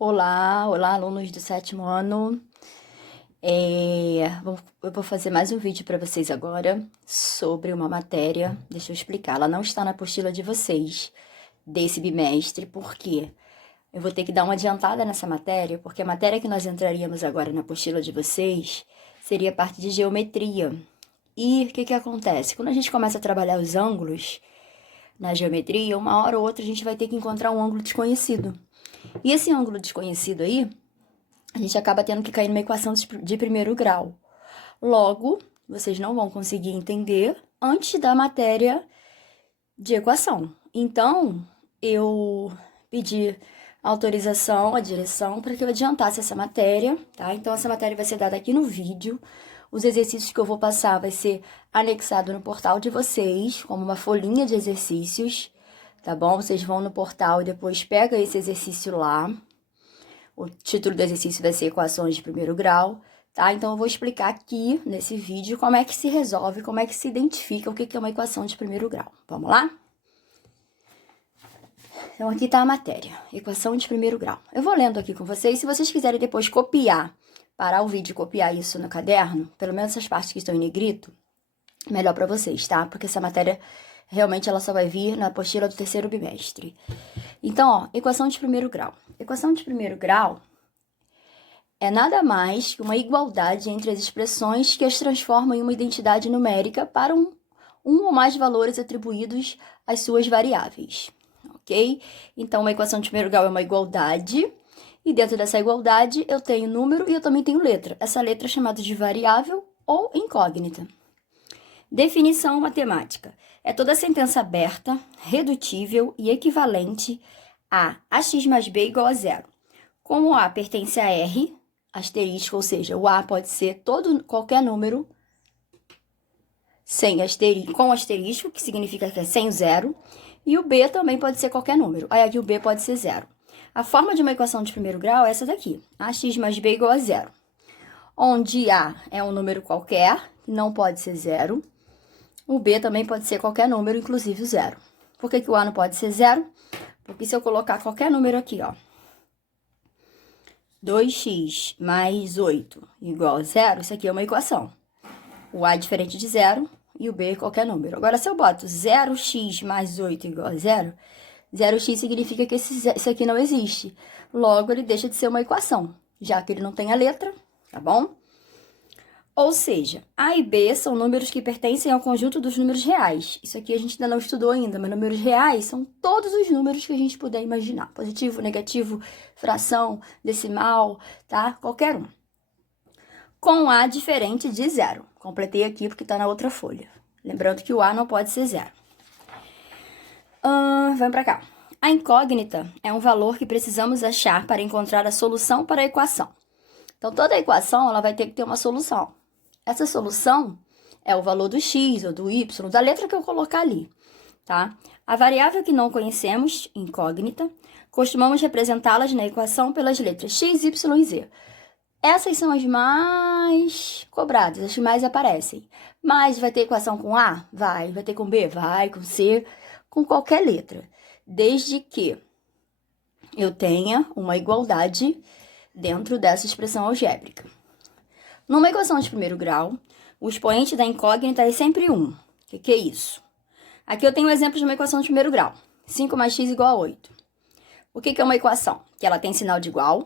Olá, olá, alunos do sétimo ano. Eu vou fazer mais um vídeo para vocês agora sobre uma matéria. Deixa eu explicar. Ela não está na apostila de vocês desse bimestre, porque eu vou ter que dar uma adiantada nessa matéria, porque a matéria que nós entraríamos agora na apostila de vocês seria a parte de geometria. E o que acontece? Quando a gente começa a trabalhar os ângulos na geometria, uma hora ou outra a gente vai ter que encontrar um ângulo desconhecido. E esse ângulo desconhecido aí, a gente acaba tendo que cair numa equação de primeiro grau. Logo, vocês não vão conseguir entender antes da matéria de equação. Então, eu pedi autorização à direção para que eu adiantasse essa matéria, tá? Então, essa matéria vai ser dada aqui no vídeo. Os exercícios que eu vou passar vai ser anexado no portal de vocês, como uma folhinha de exercícios, tá bom? Vocês vão no portal e depois pegam esse exercício lá. O título do exercício vai ser Equações de Primeiro Grau, tá? Então, eu vou explicar aqui, nesse vídeo, como é que se resolve, como é que se identifica o que é uma equação de primeiro grau. Vamos lá? Então, aqui tá a matéria, equação de primeiro grau. Eu vou lendo aqui com vocês. Se vocês quiserem depois copiar, parar o vídeo e copiar isso no caderno, pelo menos essas partes que estão em negrito, melhor para vocês, tá? Porque essa matéria, realmente, ela só vai vir na apostila do terceiro bimestre. Então, ó, equação de primeiro grau. Equação de primeiro grau é nada mais que uma igualdade entre as expressões que as transformam em uma identidade numérica para um ou mais valores atribuídos às suas variáveis, ok? Então, uma equação de primeiro grau é uma igualdade, e dentro dessa igualdade eu tenho número e eu também tenho letra. Essa letra é chamada de variável ou incógnita. Definição matemática. É toda sentença aberta, redutível e equivalente a ax mais b igual a zero. Como A pertence a R, asterisco, ou seja, o A pode ser qualquer número com asterisco, que significa que é sem o zero, e o B também pode ser qualquer número. Aí aqui o B pode ser zero. A forma de uma equação de primeiro grau é essa daqui, ax mais b igual a zero, onde A é um número qualquer, que não pode ser zero, o B também pode ser qualquer número, inclusive o zero. Por que o A não pode ser zero? Porque se eu colocar qualquer número aqui, ó, 2x mais 8 igual a zero, isso aqui é uma equação. O A é diferente de zero e o B é qualquer número. Agora, se eu boto 0x mais 8 igual a zero, 0x significa que isso aqui não existe. Logo, ele deixa de ser uma equação, já que ele não tem a letra, tá bom? Ou seja, A e B são números que pertencem ao conjunto dos números reais. Isso aqui a gente ainda não estudou ainda, mas números reais são todos os números que a gente puder imaginar. Positivo, negativo, fração, decimal, tá? Qualquer um. Com A diferente de zero. Completei aqui porque está na outra folha. Lembrando que o A não pode ser zero. Vamos para cá. A incógnita é um valor que precisamos achar para encontrar a solução para a equação. Então, toda equação ela vai ter que ter uma solução. Essa solução é o valor do x ou do y, da letra que eu colocar ali, tá? A variável que não conhecemos, incógnita, costumamos representá-las na equação pelas letras x, y e z. Essas são as mais cobradas, as que mais aparecem. Mas vai ter equação com A? Vai. Vai ter com B? Vai. Com C? Com qualquer letra. Desde que eu tenha uma igualdade dentro dessa expressão algébrica. Numa equação de primeiro grau, o expoente da incógnita é sempre 1. O que é isso? Aqui eu tenho um exemplo de uma equação de primeiro grau. 5 mais x igual a 8. O que é uma equação? Que ela tem sinal de igual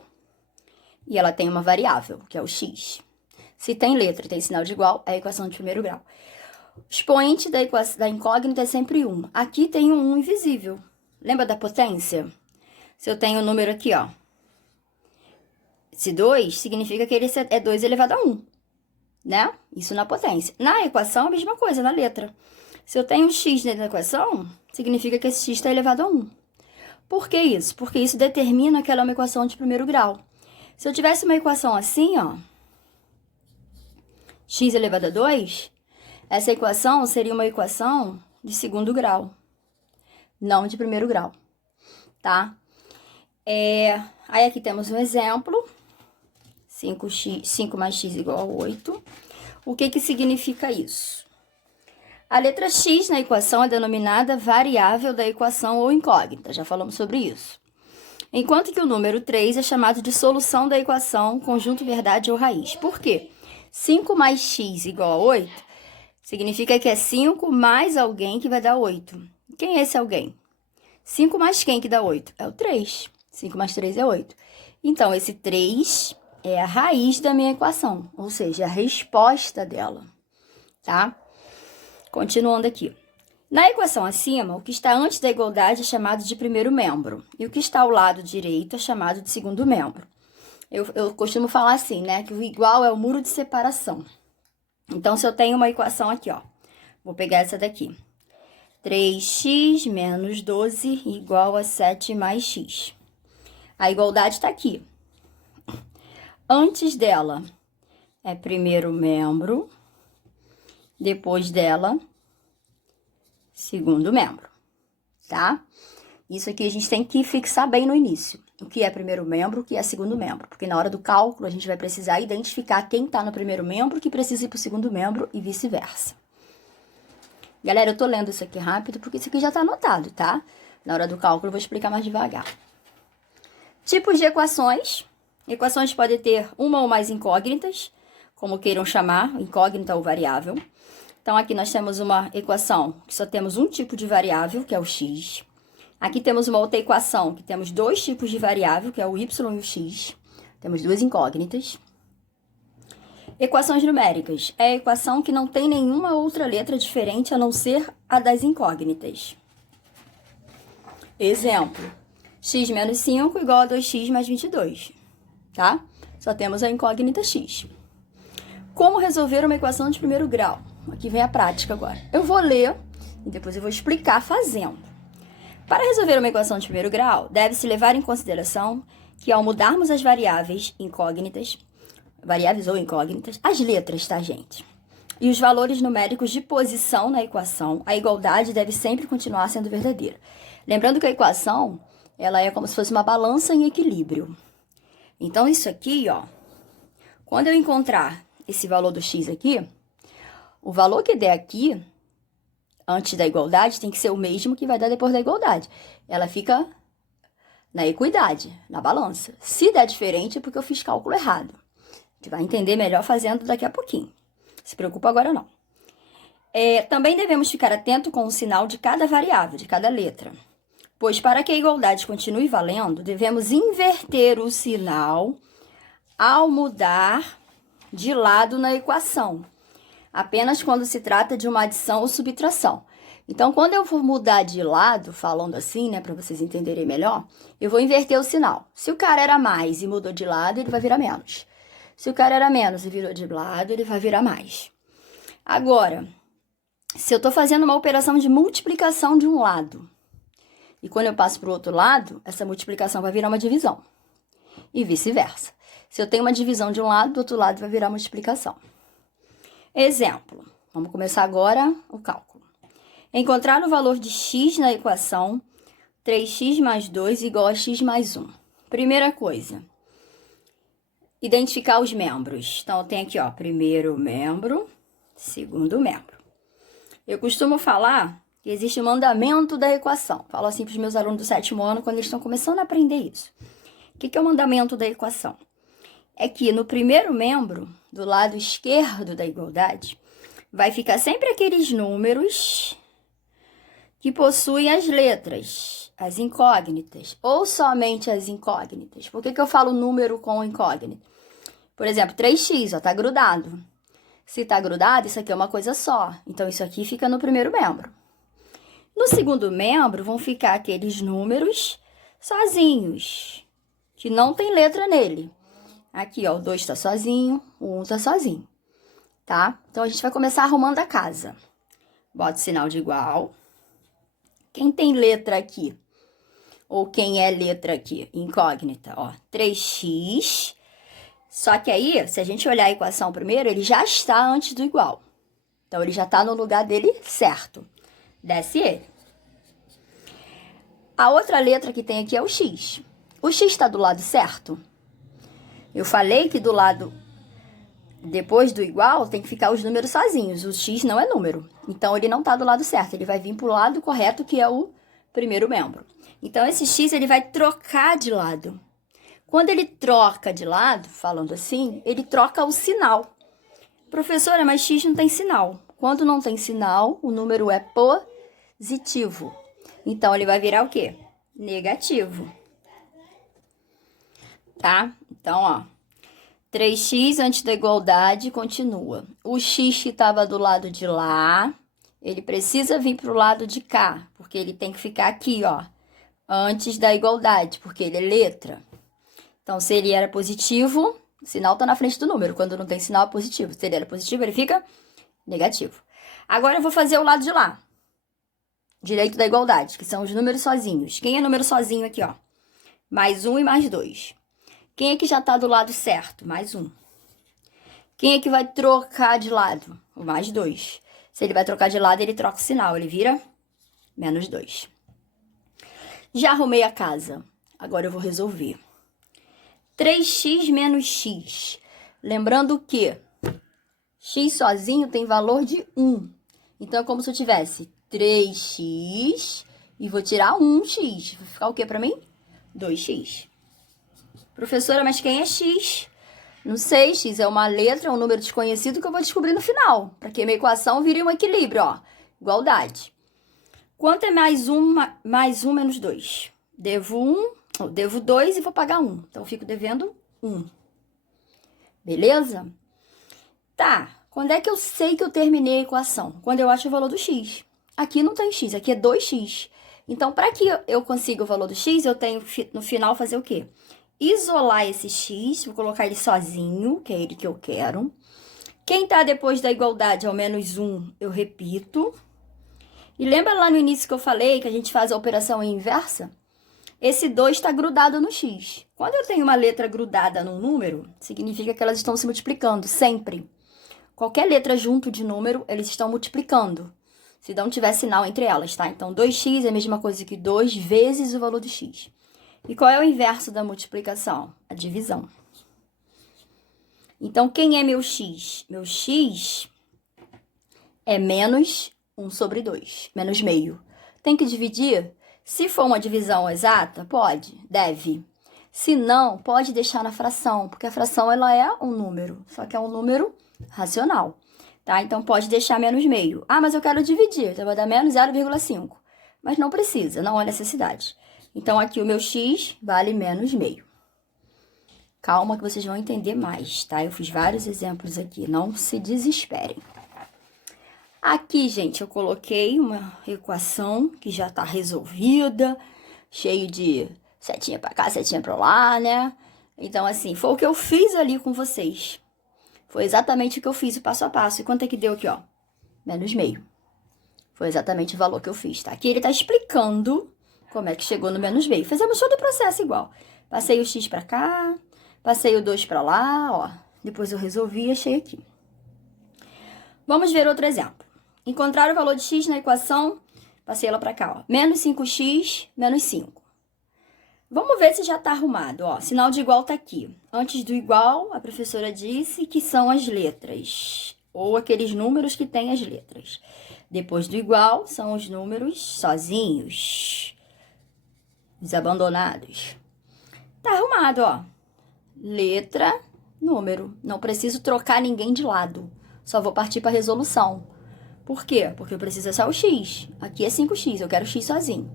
e ela tem uma variável, que é o x. Se tem letra e tem sinal de igual, é a equação de primeiro grau. O expoente da incógnita é sempre 1. Aqui tem um 1 invisível. Lembra da potência? Se eu tenho o número aqui, ó, esse 2 significa que ele é 2 elevado a 1, né? Isso na potência. Na equação, a mesma coisa, na letra. Se eu tenho um x dentro da equação, significa que esse x está elevado a 1. Por que isso? Porque isso determina que ela é uma equação de primeiro grau. Se eu tivesse uma equação assim, ó, x elevado a 2, essa equação seria uma equação de segundo grau, não de primeiro grau, tá? Aí aqui temos um exemplo, 5 mais x igual a 8. O que significa isso? A letra x na equação é denominada variável da equação ou incógnita, já falamos sobre isso. enquanto que o número 3 é chamado de solução da equação conjunto verdade ou raiz. Por quê? 5 mais x igual a 8 significa que é 5 mais alguém que vai dar 8. Quem é esse alguém? 5 mais quem que dá 8? É o 3. 5 mais 3 é 8. Então, esse 3 é a raiz da minha equação, ou seja, a resposta dela, tá? Continuando aqui. Na equação acima, o que está antes da igualdade é chamado de primeiro membro, e o que está ao lado direito é chamado de segundo membro. Eu costumo falar assim, né, que o igual é o muro de separação. Então, se eu tenho uma equação aqui, ó, vou pegar essa daqui. 3x menos 12 igual a 7 mais x. A igualdade está aqui. Antes dela é primeiro membro, depois dela, segundo membro, tá? Isso aqui a gente tem que fixar bem no início. O que é primeiro membro, o que é segundo membro. Porque na hora do cálculo a gente vai precisar identificar quem está no primeiro membro que precisa ir para o segundo membro e vice-versa. Galera, eu tô lendo isso aqui rápido porque isso aqui já tá anotado, tá? Na hora do cálculo eu vou explicar mais devagar. Tipos de equações. Equações podem ter uma ou mais incógnitas, como queiram chamar, incógnita ou variável. Então, aqui nós temos uma equação que só temos um tipo de variável, que é o x. Aqui temos uma outra equação que temos dois tipos de variável, que é o y e o x. Temos duas incógnitas. Equações numéricas. É a equação que não tem nenhuma outra letra diferente a não ser a das incógnitas. Exemplo. X menos 5 igual a 2x mais 22. Tá? Só temos a incógnita x. Como resolver uma equação de primeiro grau? Aqui vem a prática agora. Eu vou ler e depois eu vou explicar fazendo. Para resolver uma equação de primeiro grau, deve-se levar em consideração que ao mudarmos as variáveis ou incógnitas, as letras, tá, gente? E os valores numéricos de posição na equação, a igualdade deve sempre continuar sendo verdadeira. Lembrando que a equação, ela é como se fosse uma balança em equilíbrio. Então, isso aqui, ó, quando eu encontrar esse valor do x aqui, o valor que der aqui, antes da igualdade, tem que ser o mesmo que vai dar depois da igualdade. Ela fica na equidade, na balança. Se der diferente, é porque eu fiz cálculo errado. A gente vai entender melhor fazendo daqui a pouquinho. Se preocupa agora não. Também devemos ficar atento com o sinal de cada variável, de cada letra. Pois para que a igualdade continue valendo, devemos inverter o sinal ao mudar de lado na equação. Apenas quando se trata de uma adição ou subtração. Então, quando eu for mudar de lado, falando assim, né, para vocês entenderem melhor, eu vou inverter o sinal. Se o cara era mais e mudou de lado, ele vai virar menos. Se o cara era menos e virou de lado, ele vai virar mais. Agora, se eu estou fazendo uma operação de multiplicação de um lado, e quando eu passo para o outro lado, essa multiplicação vai virar uma divisão. E vice-versa. Se eu tenho uma divisão de um lado, do outro lado vai virar multiplicação. Exemplo. Vamos começar agora o cálculo. Encontrar o valor de x na equação 3x mais 2 igual a x mais 1. Primeira coisa, identificar os membros. Então, eu tenho aqui, ó, primeiro membro, segundo membro. Eu costumo falar que existe o mandamento da equação. Falo assim para os meus alunos do 7º ano quando eles estão começando a aprender isso. O que é o mandamento da equação? É que no primeiro membro, do lado esquerdo da igualdade, vai ficar sempre aqueles números que possuem as letras, as incógnitas, ou somente as incógnitas. Por que eu falo número com incógnita? Por exemplo, 3x, ó, tá grudado. Se tá grudado, isso aqui é uma coisa só. Então, isso aqui fica no primeiro membro. No segundo membro, vão ficar aqueles números sozinhos, que não tem letra nele. Aqui, ó, o 2 tá sozinho, o 1 tá sozinho, tá? Então, a gente vai começar arrumando a casa. Bota o sinal de igual. Quem tem letra aqui? Ou quem é letra aqui? Incógnita, ó, 3x. Só que aí, se a gente olhar a equação primeiro, ele já está antes do igual. Então, ele já está no lugar dele certo. Desce ele. A outra letra que tem aqui é o x. O x está do lado certo? Eu falei que do lado depois do igual tem que ficar os números sozinhos. O x não é número. Então, ele não está do lado certo. Ele vai vir para o lado correto, que é o primeiro membro. Então, esse x ele vai trocar de lado. Quando ele troca de lado, falando assim, ele troca o sinal. Professora, mas x não tem sinal. Quando não tem sinal, o número é positivo. Então, ele vai virar o quê? Negativo. Tá? Então, ó. 3x antes da igualdade continua. O x que estava do lado de lá, ele precisa vir para o lado de cá, porque ele tem que ficar aqui, ó, antes da igualdade, porque ele é letra. Então, se ele era positivo, o sinal está na frente do número. Quando não tem sinal, é positivo. Se ele era positivo, ele fica negativo. Agora eu vou fazer o lado de lá. Direito da igualdade, que são os números sozinhos. Quem é número sozinho aqui, ó? Mais 1 e mais 2. Quem é que já está do lado certo? Mais 1. Quem é que vai trocar de lado? O mais 2. Se ele vai trocar de lado, ele troca o sinal. Ele vira menos 2. Já arrumei a casa. Agora eu vou resolver. 3x menos x. Lembrando que x sozinho tem valor de 1. Então, é como se eu tivesse 3x e vou tirar 1x. Vai ficar o quê para mim? 2x. Professora, mas quem é x? Não sei, x é uma letra, é um número desconhecido que eu vou descobrir no final. Para que minha equação vire um equilíbrio, ó. Igualdade. Quanto é mais 1 menos 2? Devo 2 e vou pagar 1. Então, eu fico devendo 1. Beleza? Tá. Quando é que eu sei que eu terminei a equação? Quando eu acho o valor do x. Aqui não tem x, aqui é 2x. Então, para que eu consiga o valor do x, eu tenho no final fazer o quê? Isolar esse x, vou colocar ele sozinho, que é ele que eu quero. Quem tá depois da igualdade é o menos 1, eu repito. E lembra lá no início que eu falei que a gente faz a operação inversa? Esse 2 está grudado no x. Quando eu tenho uma letra grudada num número, significa que elas estão se multiplicando sempre. Qualquer letra junto de número, eles estão multiplicando. Se não tiver sinal entre elas, tá? Então, 2x é a mesma coisa que 2 vezes o valor do x. E qual é o inverso da multiplicação? A divisão. Então, quem é meu x? Meu x é menos 1 sobre 2, menos meio. Tem que dividir? Se for uma divisão exata, pode, deve. Se não, pode deixar na fração, porque a fração ela é um número, só que é um número racional, tá? Então, pode deixar menos meio. Ah, mas eu quero dividir, então vai dar menos 0,5. Mas não precisa, não há necessidade. Então, aqui o meu x vale menos meio. Calma que vocês vão entender mais, tá? Eu fiz vários exemplos aqui, não se desesperem. Aqui, gente, eu coloquei uma equação que já tá resolvida, cheio de setinha pra cá, setinha pra lá, né? Então, assim, foi o que eu fiz ali com vocês. Foi exatamente o que eu fiz, o passo a passo. E quanto é que deu aqui, ó? Menos meio. Foi exatamente o valor que eu fiz, tá? Aqui ele tá explicando como é que chegou no menos meio. Fizemos todo o processo igual. Passei o x pra cá, passei o 2 pra lá, ó. Depois eu resolvi e achei aqui. Vamos ver outro exemplo. Encontrar o valor de x na equação, passei ela pra cá, ó. Menos 5x, menos 5. Vamos ver se já tá arrumado, ó. Sinal de igual tá aqui. Antes do igual, a professora disse que são as letras, ou aqueles números que têm as letras. Depois do igual, são os números sozinhos, os abandonados. Tá arrumado, ó. Letra, número. Não preciso trocar ninguém de lado. Só vou partir para resolução. Por quê? Porque eu preciso achar o x. Aqui é 5x, eu quero o x sozinho.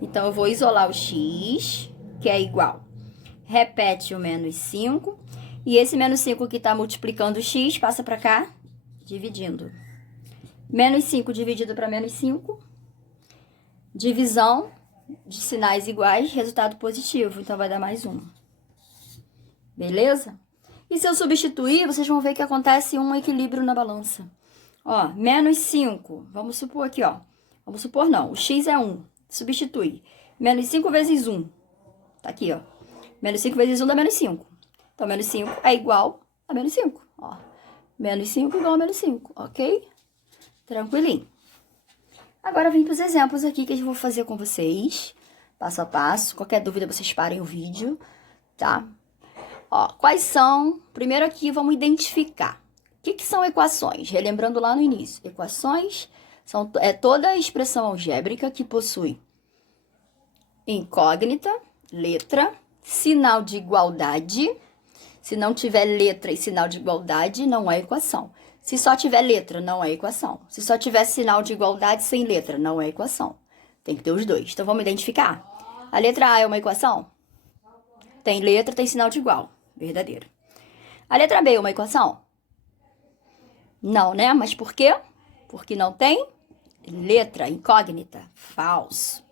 Então, eu vou isolar o x, que é igual. Repete o menos 5. E esse menos 5 que está multiplicando o x, passa para cá, dividindo. Menos 5 dividido para menos 5. Divisão de sinais iguais, resultado positivo. Então, vai dar mais 1. Beleza? E se eu substituir, vocês vão ver que acontece um equilíbrio na balança. Ó, menos 5. Vamos supor aqui, ó. Vamos supor não, o x é 1. Substitui. Menos 5 vezes 1. Tá aqui, ó. Menos 5 vezes 1 dá menos 5. Então, menos 5 é igual a menos 5. Ó, menos 5 igual a menos 5, ok? Tranquilinho. Agora, vem para os exemplos aqui que eu vou fazer com vocês, passo a passo. Qualquer dúvida, vocês parem o vídeo, tá? Ó, quais são? Primeiro aqui, vamos identificar. O que são equações? Relembrando lá no início. Equações é toda a expressão algébrica que possui incógnita, letra, sinal de igualdade. Se não tiver letra e sinal de igualdade, não é equação. Se só tiver letra, não é equação. Se só tiver sinal de igualdade sem letra, não é equação. Tem que ter os dois. Então, vamos identificar. A letra A é uma equação? Tem letra, tem sinal de igual. Verdadeiro. A letra B é uma equação? Não, né? Mas por quê? Porque não tem letra, incógnita. Falso.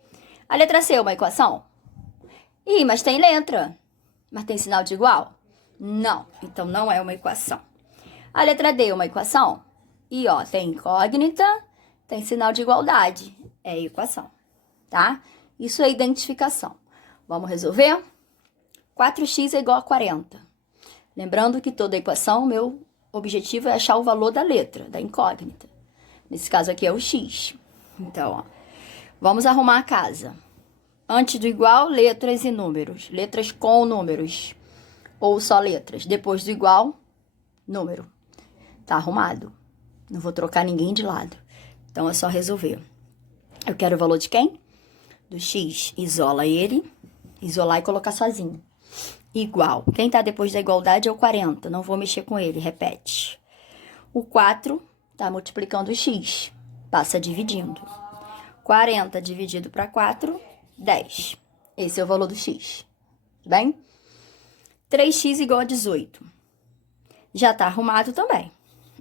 A letra C é uma equação? Ih, mas tem letra. Mas tem sinal de igual? Não. Então, não é uma equação. A letra D é uma equação? E, ó, tem incógnita, tem sinal de igualdade. É equação, tá? Isso é identificação. Vamos resolver? 4x é igual a 40. Lembrando que toda equação, meu objetivo é achar o valor da letra, da incógnita. Nesse caso aqui é o x. Então, ó, vamos arrumar a casa. Antes do igual, letras e números. Letras com números. Ou só letras. Depois do igual, número. Tá arrumado. Não vou trocar ninguém de lado. Então, é só resolver. Eu quero o valor de quem? Do x. Isola ele. Isolar e colocar sozinho. Igual. Quem tá depois da igualdade é o 40. Não vou mexer com ele. Repete. O 4 tá multiplicando o x. Passa dividindo. 40 dividido para 4, 10. Esse é o valor do x. Bem? 3x igual a 18. Já tá arrumado também.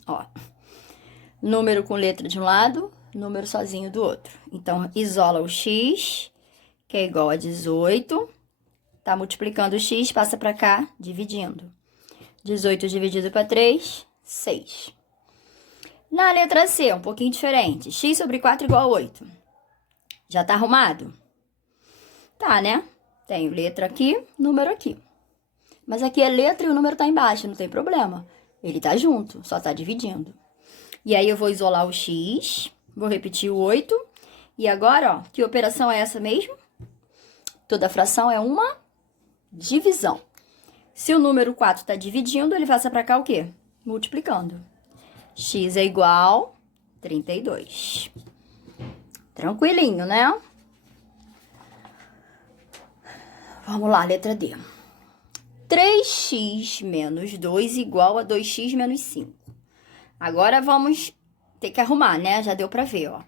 Ó. Número com letra de um lado, número sozinho do outro. Então, isola o x, que é igual a 18. Tá multiplicando o x, passa para cá, dividindo. 18 dividido para 3, 6. Na letra C, um pouquinho diferente. X sobre 4 igual a 8. Já tá arrumado? Tá, né? Tenho letra aqui, número aqui. Mas aqui é letra e o número tá embaixo, não tem problema. Ele tá junto, só tá dividindo. E aí eu vou isolar o x, vou repetir o 8. E agora, ó, que operação é essa mesmo? Toda fração é uma divisão. Se o número 4 tá dividindo, ele passa pra cá o quê? Multiplicando. X é igual a 32. Tranquilinho, né? Vamos lá, letra D. 3x menos 2 igual a 2x menos 5. Agora vamos ter que arrumar, né? Já deu pra ver, ó.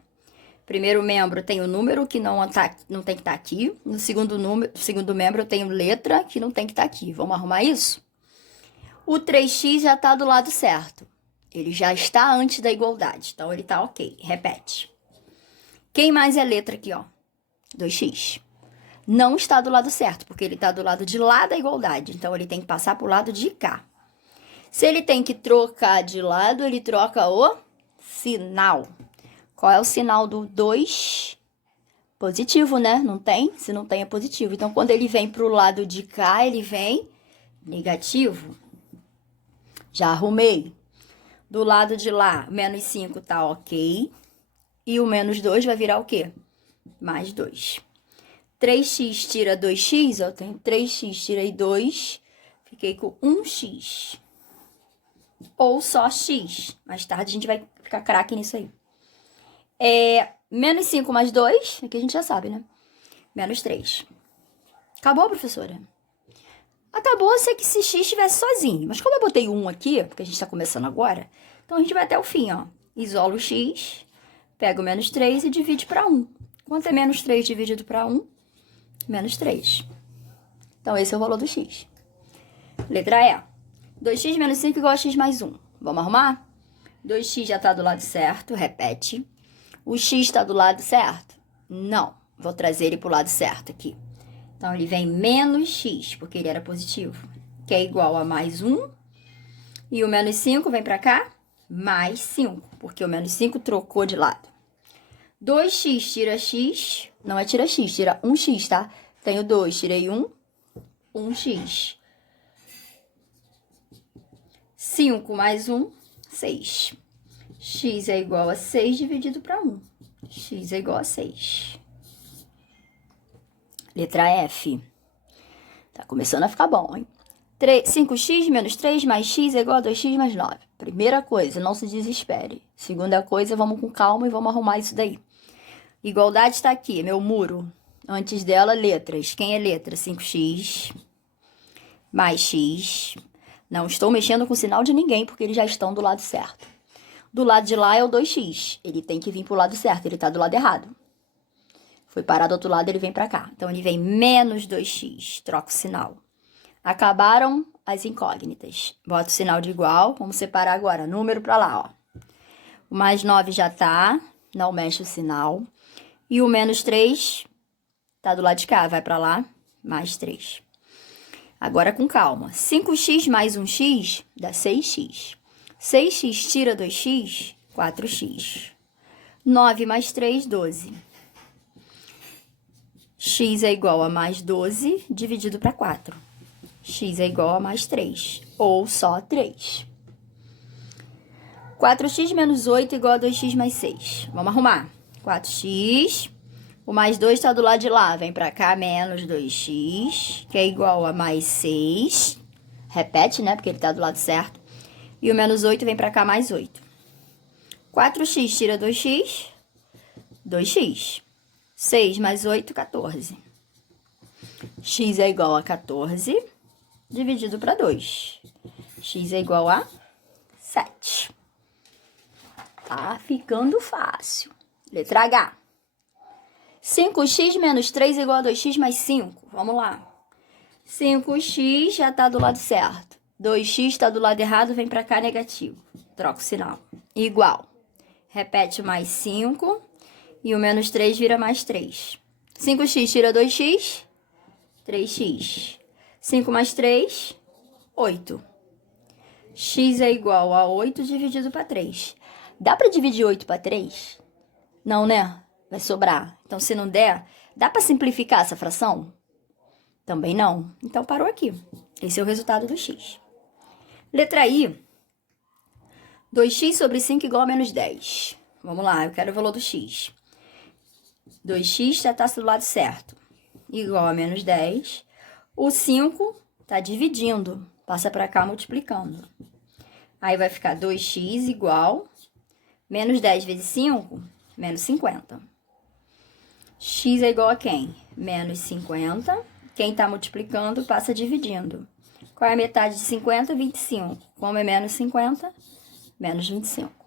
Primeiro membro tem o número que não tem que estar aqui. No segundo membro eu tenho letra que não tem que estar aqui. Vamos arrumar isso? O 3x já tá do lado certo. Ele já está antes da igualdade. Então, ele tá ok. Repete. Quem mais é letra aqui, ó? 2x. Não está do lado certo, porque ele está do lado de lá da igualdade. Então, ele tem que passar para o lado de cá. Se ele tem que trocar de lado, ele troca o sinal. Qual é o sinal do 2? Positivo, né? Não tem? Se não tem, é positivo. Então, quando ele vem para o lado de cá, ele vem negativo. Já arrumei. Do lado de lá, menos 5 tá ok. E o menos 2 vai virar o quê? Mais 2. 3x tira 2x, ó, tem 3x, tirei 2, fiquei com 1x. Ou só x. Mais tarde a gente vai ficar craque nisso aí. Menos 5 mais 2, aqui a gente já sabe, né? Menos 3. Acabou, professora? Acabou se que se x estivesse sozinho. Mas como eu botei 1 aqui, porque a gente tá começando agora, então a gente vai até o fim, ó. Isola o x, pega o menos 3 e divide para 1. Quanto é menos 3 dividido para 1? Menos 3. Então, esse é o valor do x. Letra E. 2x menos 5 igual a x mais 1. Vamos arrumar? 2x já está do lado certo, repete. O x está do lado certo? Não. Vou trazer ele para o lado certo aqui. Então, ele vem menos x, porque ele era positivo, que é igual a mais 1. E o menos 5 vem para cá, mais 5, porque o menos 5 trocou de lado. 2x tira x, não é tira x, tira 1x, tá? Tenho 2, tirei 1, 1x. 5 mais 1, 6. X é igual a 6 dividido para 1. X é igual a 6. Letra F. Tá começando a ficar bom, hein? 5x menos 3 mais x é igual a 2x mais 9. Primeira coisa, não se desespere. Segunda coisa, vamos com calma e vamos arrumar isso daí. Igualdade está aqui, meu muro. Antes dela, letras. Quem é letra? 5x mais x. Não estou mexendo com o sinal de ninguém, porque eles já estão do lado certo. Do lado de lá é o 2x. Ele tem que vir pro lado certo, ele tá do lado errado. Foi parar do outro lado, ele vem pra cá. Então, ele vem menos 2x. Troca o sinal. Acabaram as incógnitas. Bota o sinal de igual. Vamos separar agora. Número pra lá, ó. O mais 9 já tá. Não mexe o sinal. E o menos 3 tá do lado de cá. Vai pra lá. Mais 3. Agora com calma. 5x mais 1x dá 6x. 6x tira 2x, 4x. 9 mais 3, 12. X é igual a mais 12 dividido para 4. X é igual a mais 3, ou só 3. 4x menos 8 igual a 2x mais 6. Vamos arrumar. 4x, o mais 2 está do lado de lá. Vem para cá, menos 2x, que é igual a mais 6. Repete, né? Porque ele está do lado certo. E o menos 8 vem para cá, mais 8. 4x tira 2x, 2x. 6 mais 8, 14. X é igual a 14, dividido para 2. X é igual a 7. Tá ficando fácil. Letra H. 5x menos 3 igual a 2x mais 5. Vamos lá. 5x já tá do lado certo. 2x tá do lado errado, vem pra cá, negativo. Troca o sinal. Igual. Repete mais 5. E o menos 3 vira mais 3. 5x tira 2x, 3x. 5 mais 3, 8. X é igual a 8 dividido para 3. Dá para dividir 8 para 3? Não, né? Vai sobrar. Então, se não der, dá para simplificar essa fração? Também não. Então, parou aqui. Esse é o resultado do x. Letra I. 2x sobre 5 igual a menos 10. Vamos lá, eu quero o valor do x. 2x já está do lado certo. Igual a menos 10. O 5 está dividindo. Passa para cá multiplicando. Aí vai ficar 2x igual menos 10 vezes 5, menos 50. X é igual a quem? Menos 50. Quem está multiplicando passa dividindo. Qual é a metade de 50? 25. Como é menos 50? Menos 25.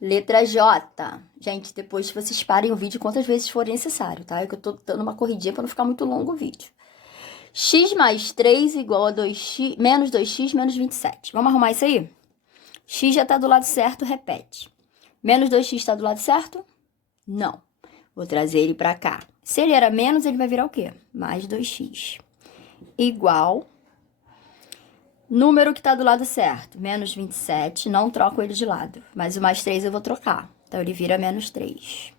Letra J. Gente, depois vocês parem o vídeo quantas vezes for necessário, tá? É que eu tô dando uma corridinha para não ficar muito longo o vídeo. X mais 3 igual a 2x, menos 2x menos 27. Vamos arrumar isso aí? X já tá do lado certo, repete. Menos 2x tá do lado certo? Não. Vou trazer ele para cá. Se ele era menos, ele vai virar o quê? Mais 2x. Igual. Número que tá do lado certo, menos 27, não troco ele de lado. Mas o mais 3 eu vou trocar. Então, ele vira menos 3.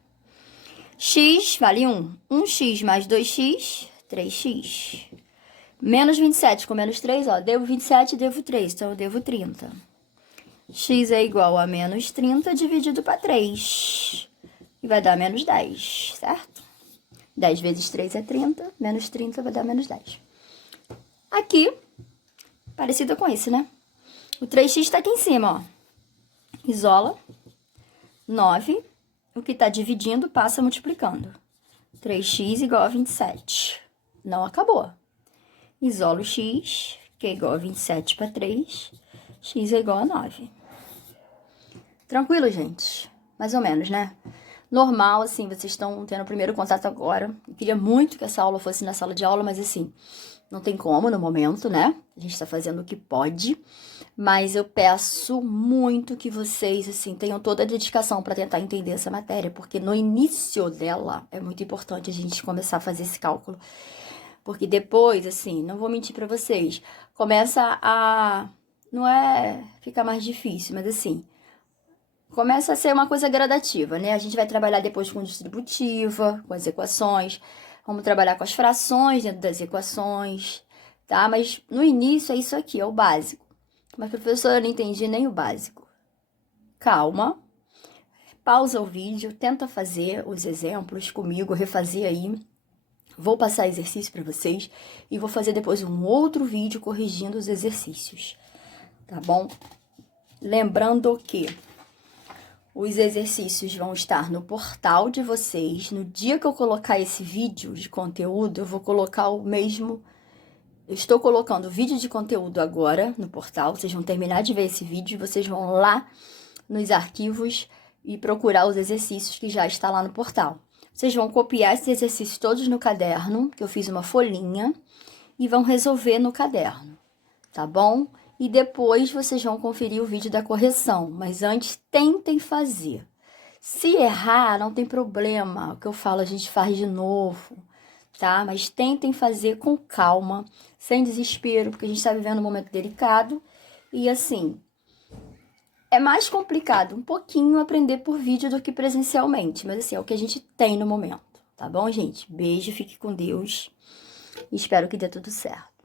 X vale 1. 1x mais 2x, 3x. Menos 27 com menos 3, ó. Devo 27 e devo 3, então eu devo 30. X é igual a menos 30 dividido para 3. E vai dar menos 10, certo? 10 vezes 3 é 30, menos 30 vai dar menos 10. Aqui... parecido com esse, né? O 3x está aqui em cima, ó. Isola. 9. O que está dividindo passa multiplicando. 3x igual a 27. Não acabou. Isola o x, que é igual a 27 para 3. X é igual a 9. Tranquilo, gente? Mais ou menos, né? Normal, assim, vocês estão tendo o primeiro contato agora. Eu queria muito que essa aula fosse na sala de aula, mas assim... não tem como no momento, né? A gente tá fazendo o que pode. Mas eu peço muito que vocês, assim, tenham toda a dedicação para tentar entender essa matéria. Porque no início dela é muito importante a gente começar a fazer esse cálculo. Porque depois, assim, não vou mentir para vocês, começa a... não é ficar mais difícil, mas assim... começa a ser uma coisa gradativa, né? A gente vai trabalhar depois com distributiva, com as equações... vamos trabalhar com as frações dentro das equações, tá? Mas no início é isso aqui, é o básico. Mas, professora, eu não entendi nem o básico. Calma. Pausa o vídeo, tenta fazer os exemplos comigo, refazer aí. Vou passar exercício para vocês e vou fazer depois um outro vídeo corrigindo os exercícios, tá bom? Lembrando que Os exercícios vão estar no portal de vocês. No dia que eu colocar esse vídeo de conteúdo, eu vou colocar o mesmo. Eu estou colocando o vídeo de conteúdo agora no portal. Vocês vão terminar de ver esse vídeo e vocês vão lá nos arquivos e procurar os exercícios que já está lá no portal. Vocês vão copiar esses exercícios todos no caderno, que eu fiz uma folhinha, e vão resolver no caderno, tá bom? E depois vocês vão conferir o vídeo da correção, mas antes tentem fazer. Se errar, não tem problema, o que eu falo a gente faz de novo, tá? Mas tentem fazer com calma, sem desespero, porque a gente está vivendo um momento delicado e assim, é mais complicado um pouquinho aprender por vídeo do que presencialmente, mas assim, é o que a gente tem no momento, tá bom, gente? Beijo, fique com Deus e espero que dê tudo certo.